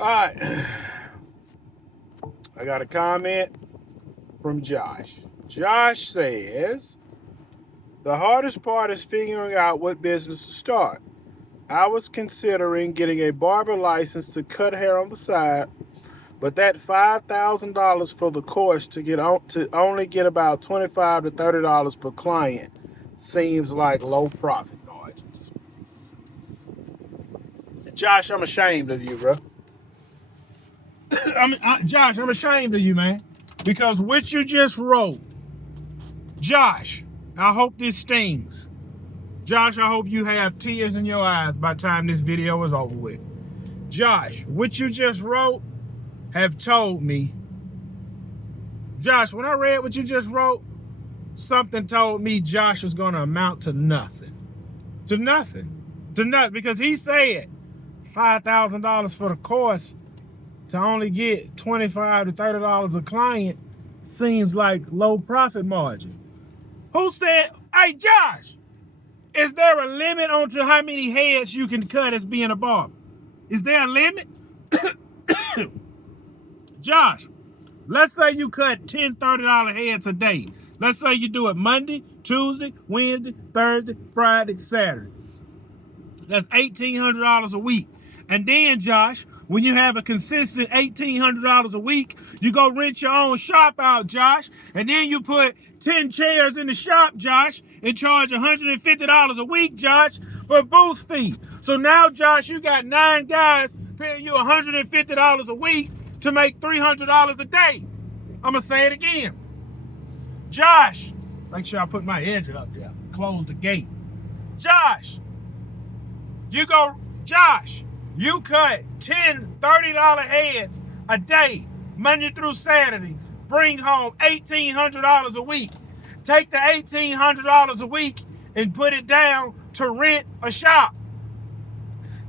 All right. I got a comment from Josh. Josh says, the hardest part is figuring out what business to start. I was considering getting a barber license to cut hair on the side, but that $5,000 for the course to only get about $25 to $30 per client seems like low profit margins. Josh, I'm ashamed of you, bro. Josh, I'm ashamed of you, man, because what you just wrote, Josh, I hope this stings. Josh, I hope you have tears in your eyes by the time this video is over with. Josh, what you just wrote have told me. Josh, when I read what you just wrote, something told me Josh was going to amount to nothing. To nothing. To nothing. Because he said $5,000 for the course to only get $25 to $30 a client seems like low profit margin. Who said, hey, Josh, is there a limit on to how many heads you can cut as being a barber? Is there a limit? Josh, let's say you cut $10, $30 heads a day. Let's say you do it Monday, Tuesday, Wednesday, Thursday, Friday, Saturday. That's $1,800 a week. And then, Josh, when you have a consistent $1,800 a week, you go rent your own shop out, Josh. And then you put 10 chairs in the shop, Josh, and charge $150 a week, Josh, for booth fee. So now, Josh, you got 9 guys paying you $150 a week to make $300 a day. I'm going to say it again. Josh, make sure I put my edge up there. Close the gate. Josh, you cut 10 $30 heads a day, Monday through Saturday. Bring home $1,800 a week. Take the $1,800 a week and put it down to rent a shop.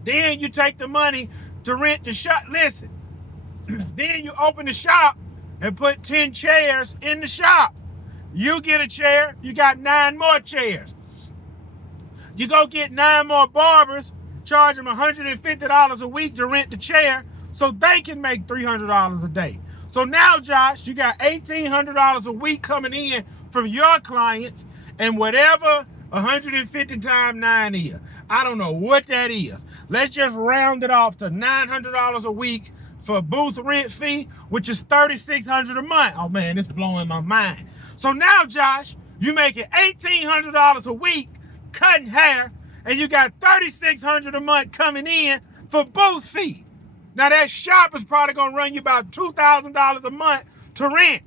Then you take the money to rent the shop. Listen, then you open the shop and put 10 chairs in the shop. You get a chair, you got 9 more chairs. You go get 9 more barbers, charge them $150 a week to rent the chair so they can make $300 a day. So now, Josh, you got $1,800 a week coming in from your clients, and whatever 150 times 9 is, I don't know what that is. Let's just round it off to $900 a week for booth rent fee, which is $3,600 a month. Oh man, it's blowing my mind. So now, Josh, you making $1,800 a week cutting hair, and you got $3,600 a month coming in for booth fee. Now that shop is probably gonna run you about $2,000 a month to rent.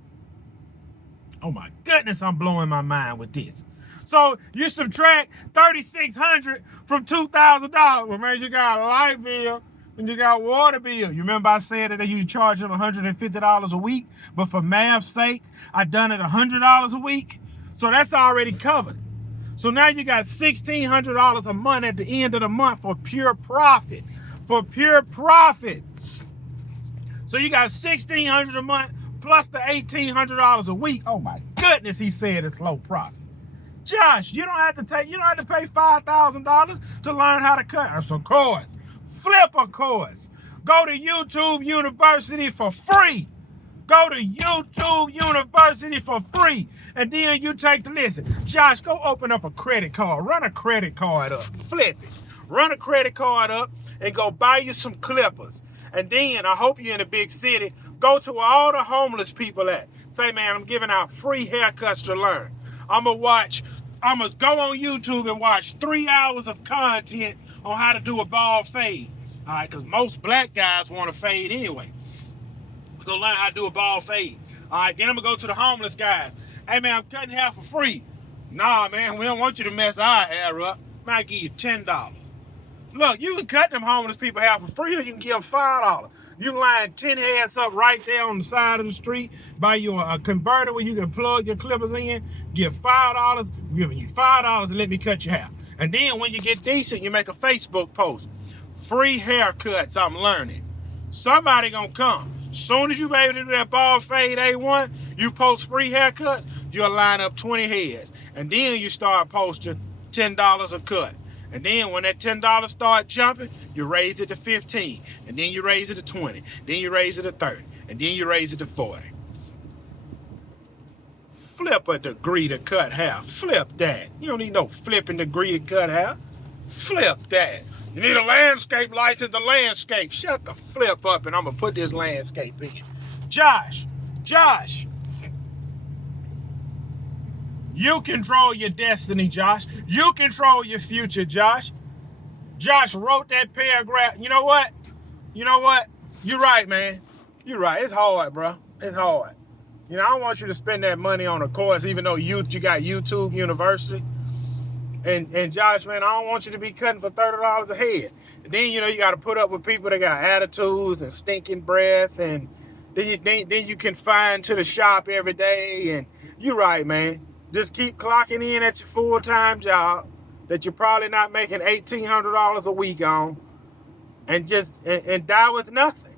Oh my goodness, I'm blowing my mind with this. So you subtract $3,600 from $2,000. Well, man, you got a light bill and you got water bill. You remember I said that you charge them $150 a week, but for math's sake, I done it $100 a week. So that's already covered. So now you got $1,600 a month at the end of the month for pure profit. For pure profit. So you got $1,600 a month plus the $1,800 a week. Oh my goodness, he said it's low profit. Josh, you don't have to pay $5,000 to learn how to cut. That's a course. Flip a course. Go to YouTube University for free. Go to YouTube University for free. And then you take the listen. Josh, go open up a credit card. Run a credit card up. Flip it. Run a credit card up and go buy you some clippers. And then, I hope you're in a big city, go to where all the homeless people at. Say, man, I'm giving out free haircuts to learn. I'm going to go on YouTube and watch 3 hours of content on how to do a bald fade. All right, because most black guys want to fade anyway. We're going to learn how to do a bald fade. All right, then I'm going to go to the homeless guys. Hey, man, I'm cutting hair for free. Nah, man, we don't want you to mess our hair up. Man, I give you $10. Look, you can cut them homeless people hair for free, or you can give them $5. You can line 10 heads up right there on the side of the street, buy you a converter where you can plug your clippers in, give $5, I'm giving you $5 and let me cut your hair. And then when you get decent, you make a Facebook post. Free haircuts, I'm learning. Somebody gonna come. Soon as you be able to do that bald fade A1, you post free haircuts, you'll line up 20 heads. And then you start posting $10 a cut. And then when that $10 start jumping, you raise it to 15, and then you raise it to 20, then you raise it to 30, and then you raise it to 40. Flip a degree to cut hair. Flip that. You don't need no flipping degree to cut hair. Flip that. You need a landscape license to landscape. Shut the flip up and I'm going to put this landscape in. Josh. You control your destiny, Josh. You control your future, Josh. Josh wrote that paragraph. You know what? You're right, man. You're right. It's hard, bro. It's hard. You know, I don't want you to spend that money on a course, even though you got YouTube University. And Josh, man, I don't want you to be cutting for $30 a head. And then, you know, you got to put up with people that got attitudes and stinking breath. And then you confine to the shop every day. And you're right, man. Just keep clocking in at your full-time job that you're probably not making $1,800 a week on. And just and die with nothing.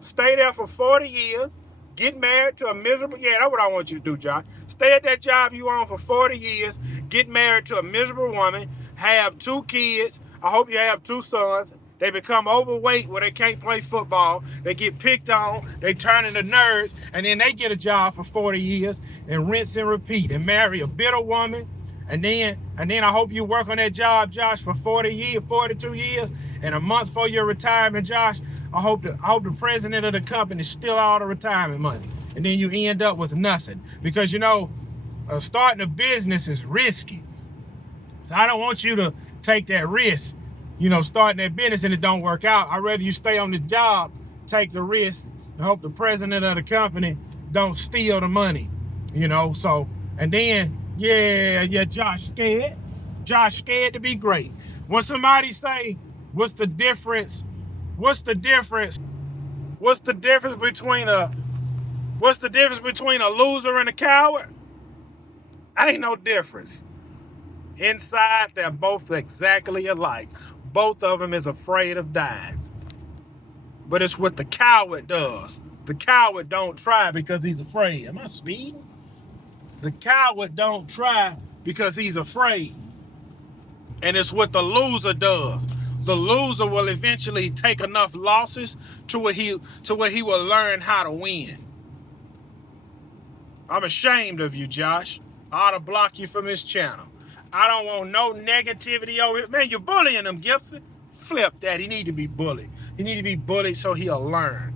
Stay there for 40 years. Get married to a miserable, yeah, that's what I want you to do, Josh. Stay at that job you on for 40 years. Get married to a miserable woman. Have 2 kids. I hope you have 2 sons. They become overweight where they can't play football. They get picked on. They turn into nerds. And then they get a job for 40 years and rinse and repeat and marry a bitter woman. And then I hope you work on that job, Josh, for 42 years. And a month for your retirement, Josh, I hope the president of the company steal all the retirement money. And then you end up with nothing. Because, you know, starting a business is risky. So I don't want you to take that risk, you know, starting that business and it don't work out. I'd rather you stay on this job, take the risk, and hope the president of the company don't steal the money, you know. So, and then, yeah, Josh scared. Josh scared to be great. When somebody say, what's the difference between a loser and a coward? Ain't no difference. Inside, they're both exactly alike. Both of them is afraid of dying. But it's what the coward does. The coward don't try because he's afraid. Am I speeding? The coward don't try because he's afraid. And it's what the loser does. The loser will eventually take enough losses to where he will learn how to win. I'm ashamed of you, Josh. I ought to block you from this channel. I don't want no negativity over here. Man, you're bullying him, Gibson. Flip that. He need to be bullied. He need to be bullied so he'll learn.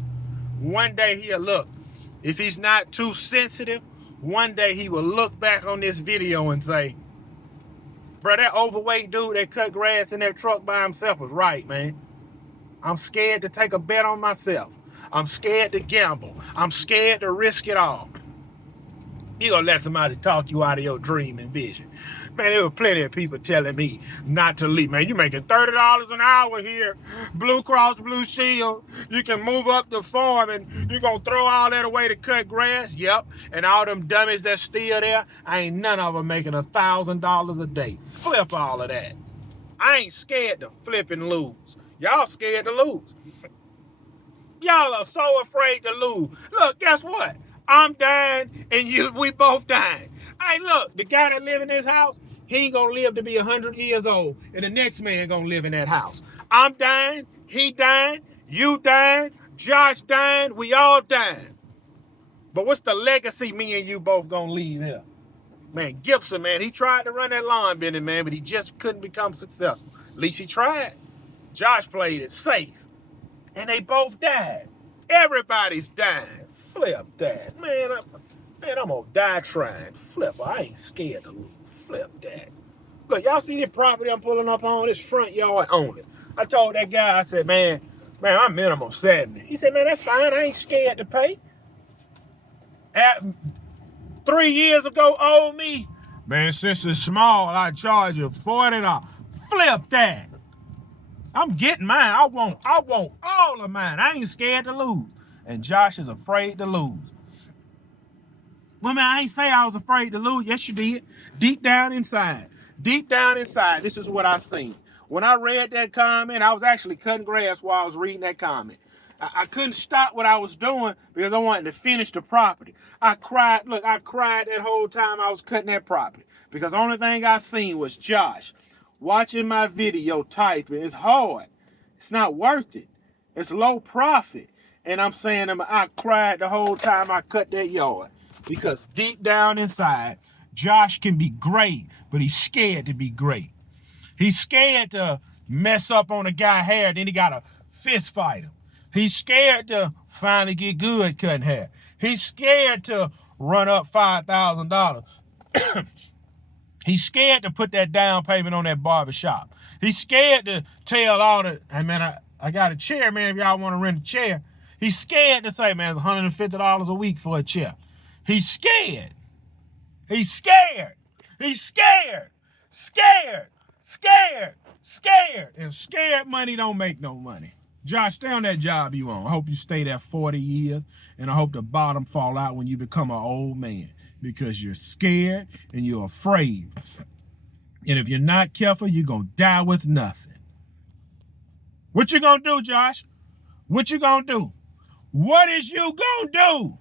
One day he'll look. If he's not too sensitive, one day he will look back on this video and say, bro, that overweight dude that cut grass in that truck by himself was right, man. I'm scared to take a bet on myself. I'm scared to gamble. I'm scared to risk it all. You gonna let somebody talk you out of your dream and vision. Man, there were plenty of people telling me not to leave. Man, you making $30 an hour here. Blue Cross Blue Shield. You can move up the farm and you gonna throw all that away to cut grass? Yep. And all them dummies that's still there, ain't none of them making $1,000 a day. Flip all of that. I ain't scared to flip and lose. Y'all scared to lose. Y'all are so afraid to lose. Look, guess what? I'm dying and we both dying. Hey, look, the guy that live in this house, he ain't gonna live to be 100 years old, and the next man gonna live in that house. I'm dying, he dying, you dying, Josh dying, we all dying. But what's the legacy me and you both gonna leave here? Man, Gibson, man, he tried to run that lawn business, man, but he just couldn't become successful. At least he tried. Josh played it safe, and they both died. Everybody's dying. Flip that. Man, I'm gonna die trying. Flip, I ain't scared to lose. Flip that. Look, y'all see this property I'm pulling up on? This front yard, own it. I told that guy, I said, man, I'm minimum 70. He said, man, that's fine. I ain't scared to pay. 3 years ago, owed me. Man, since it's small, I charge you $40. Flip that. I'm getting mine. I want all of mine. I ain't scared to lose. And Josh is afraid to lose. Well, man, I ain't say I was afraid to lose. Yes, you did. Deep down inside, this is what I seen. When I read that comment, I was actually cutting grass while I was reading that comment. I couldn't stop what I was doing because I wanted to finish the property. I cried. Look, I cried that whole time I was cutting that property because the only thing I seen was Josh watching my video typing. It's hard. It's not worth it. It's low profit. And I'm saying I cried the whole time I cut that yard. Because deep down inside, Josh can be great, but he's scared to be great. He's scared to mess up on a guy's hair, then he got to fist fight him. He's scared to finally get good cutting hair. He's scared to run up $5,000. He's scared to put that down payment on that barber shop. He's scared to tell all the, hey man, I got a chair, man, if y'all want to rent a chair. He's scared to say, man, it's $150 a week for a chair. He's scared. He's scared. He's scared. Scared. Scared. Scared. And scared money don't make no money. Josh, stay on that job you on. I hope you stay there 40 years, and I hope the bottom fall out when you become an old man, because you're scared and you're afraid. And if you're not careful, you're going to die with nothing. What you going to do, Josh? What you going to do? What is you going to do?